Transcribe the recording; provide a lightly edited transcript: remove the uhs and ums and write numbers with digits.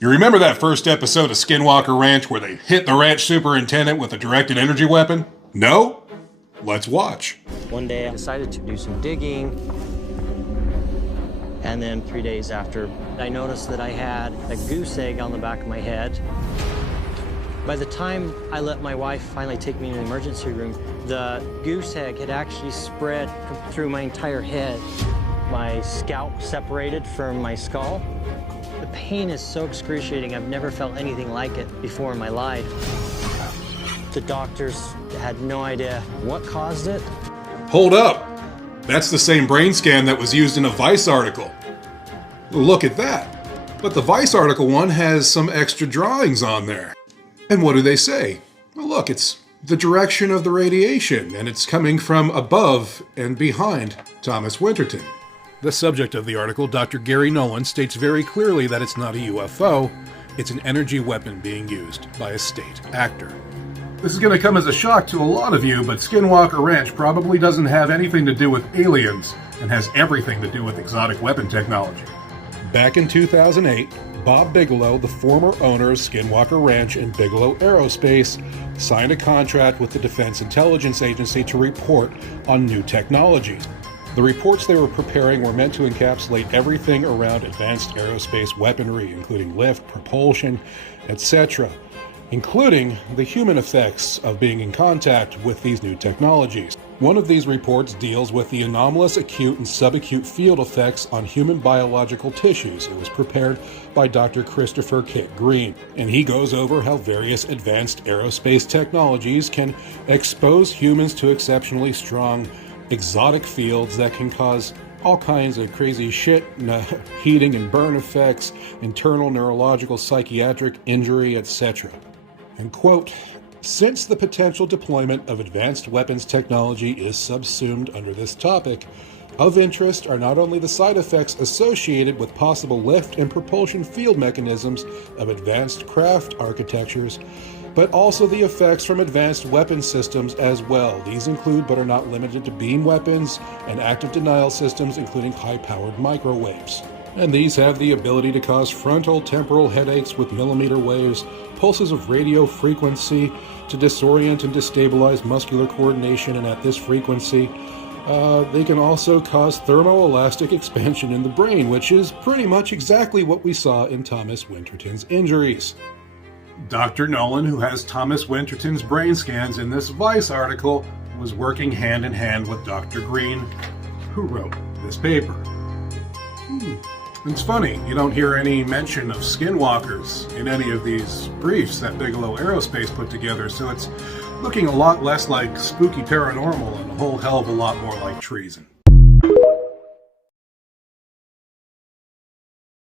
You remember that first episode of Skinwalker Ranch where they hit the ranch superintendent with a directed energy weapon? No? Let's watch. One day I decided to do some digging, and then 3 days after, I noticed that I had a goose egg on the back of my head. By the time I let my wife finally take me to the emergency room, the goose egg had actually spread through my entire head. My scalp separated from my skull. The pain is so excruciating. I've never felt anything like it before in my life. The doctors had no idea what caused it. Hold up. That's the same brain scan that was used in a Vice article. Look at that. But the Vice article one has some extra drawings on there. And what do they say? Well, look, it's the direction of the radiation, and it's coming from above and behind Thomas Winterton. The subject of the article, Dr. Gary Nolan, states very clearly that it's not a UFO, it's an energy weapon being used by a state actor. This is going to come as a shock to a lot of you, but Skinwalker Ranch probably doesn't have anything to do with aliens and has everything to do with exotic weapon technology. Back in 2008, Bob Bigelow, the former owner of Skinwalker Ranch and Bigelow Aerospace, signed a contract with the Defense Intelligence Agency to report on new technologies. The reports they were preparing were meant to encapsulate everything around advanced aerospace weaponry, including lift, propulsion, etc., including the human effects of being in contact with these new technologies. One of these reports deals with the anomalous acute and subacute field effects on human biological tissues. It was prepared by Dr. Christopher Kit Green, and he goes over how various advanced aerospace technologies can expose humans to exceptionally strong exotic fields that can cause all kinds of crazy shit, heating and burn effects, internal neurological psychiatric injury, etc. And quote, since the potential deployment of advanced weapons technology is subsumed under this topic, of interest are not only the side effects associated with possible lift and propulsion field mechanisms of advanced craft architectures, but also the effects from advanced weapon systems as well. These include, but are not limited to, beam weapons and active denial systems, including high-powered microwaves. And these have the ability to cause frontal temporal headaches with millimeter waves, pulses of radio frequency to disorient and destabilize muscular coordination, and at this frequency, they can also cause thermoelastic expansion in the brain, which is pretty much exactly what we saw in Thomas Winterton's injuries. Dr. Nolan, who has Thomas Winterton's brain scans in this Vice article, was working hand in hand with Dr. Green, who wrote this paper. It's funny, you don't hear any mention of skinwalkers in any of these briefs that Bigelow Aerospace put together, so it's looking a lot less like spooky paranormal and a whole hell of a lot more like treason.